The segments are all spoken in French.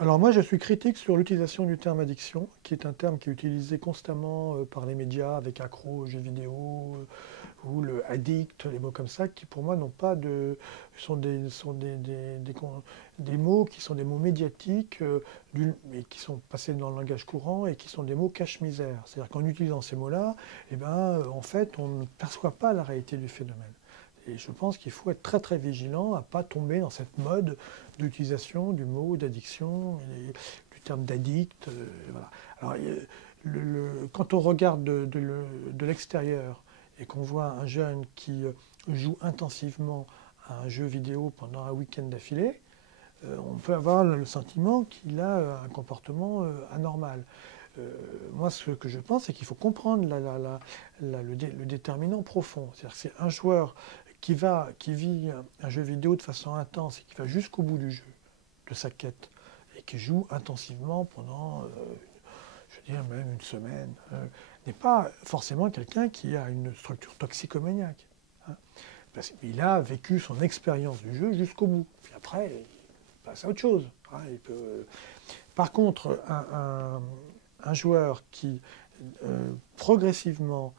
Alors moi, je suis critique sur l'utilisation du terme addiction, qui est un terme qui est utilisé constamment par les médias avec accro aux jeux vidéo ou le addict, les mots comme ça, qui pour moi n'ont pas de, des mots qui sont des mots médiatiques, mais qui sont passés dans le langage courant et qui sont des mots cache-misère. C'est-à-dire qu'en utilisant ces mots-là, eh ben, en fait, on ne perçoit pas la réalité du phénomène. Et je pense qu'il faut être très très vigilant à ne pas tomber dans cette mode d'utilisation du mot d'addiction, du terme d'addict. Voilà. Alors, quand on regarde de l'extérieur et qu'on voit un jeune qui joue intensivement à un jeu vidéo pendant un week-end d'affilée, on peut avoir le sentiment qu'il a un comportement anormal. Moi, ce que je pense, c'est qu'il faut comprendre le déterminant profond. C'est-à-dire que c'est un joueur qui vit un jeu vidéo de façon intense et qui va jusqu'au bout du jeu, de sa quête, et qui joue intensivement pendant, je veux dire, même une semaine, n'est pas forcément quelqu'un qui a une structure toxicomaniaque. Hein, parce qu'il a vécu son expérience du jeu jusqu'au bout. Puis après, il passe à autre chose. Hein, Par contre, un joueur qui progressivement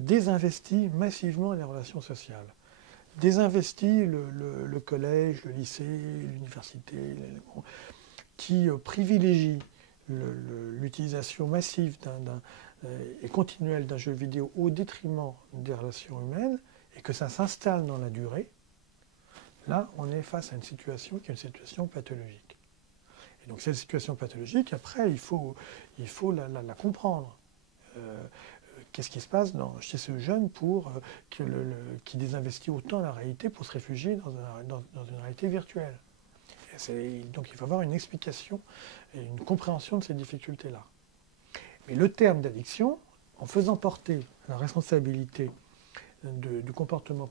désinvestit massivement les relations sociales, désinvestit le collège, le lycée, l'université, qui privilégie l'utilisation massive et continuelle d'un jeu vidéo au détriment des relations humaines, et que ça s'installe dans la durée, là, on est face à une situation qui est une situation pathologique. Et donc cette situation pathologique, après, il faut la comprendre. Qu'est-ce qui se passe chez ce jeune qui désinvestit autant la réalité pour se réfugier dans une réalité virtuelle. Donc il faut avoir une explication et une compréhension de ces difficultés-là. Mais le terme d'addiction, en faisant porter la responsabilité du comportement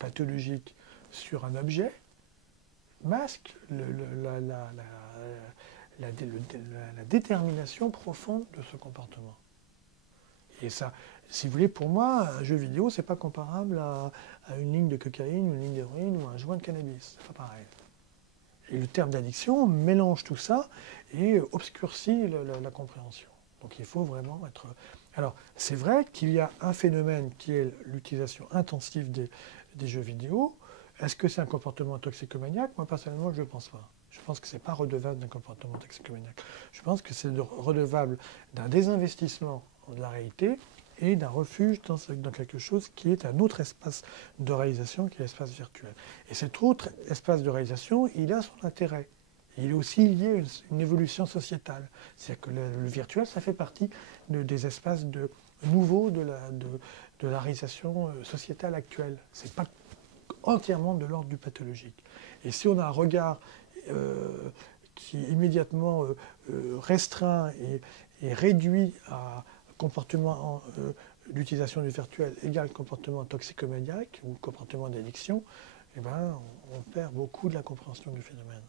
pathologique sur un objet, masque la détermination profonde de ce comportement. Et ça, si vous voulez, pour moi, un jeu vidéo, c'est pas comparable à une ligne de cocaïne, une ligne d'héroïne ou un joint de cannabis. C'est pas pareil. Et le terme d'addiction mélange tout ça et obscurcit la compréhension. Donc il faut vraiment être... Alors, c'est vrai qu'il y a un phénomène qui est l'utilisation intensive des jeux vidéo. Est-ce que c'est un comportement toxicomaniaque? Moi, personnellement, je ne pense pas. Je pense que ce n'est pas redevable d'un comportement toxicomaniaque. Je pense que c'est redevable d'un désinvestissement de la réalité et d'un refuge dans quelque chose qui est un autre espace de réalisation, qui est l'espace virtuel. Et cet autre espace de réalisation, il a son intérêt. Il est aussi lié à une évolution sociétale. C'est-à-dire que le virtuel, ça fait partie des espaces nouveaux de la réalisation sociétale actuelle. Ce n'est pas entièrement de l'ordre du pathologique. Et si on a un regard qui immédiatement restreint et réduit à comportement d'utilisation du virtuel égale comportement toxicomaniaque ou comportement d'addiction, eh ben, on perd beaucoup de la compréhension du phénomène.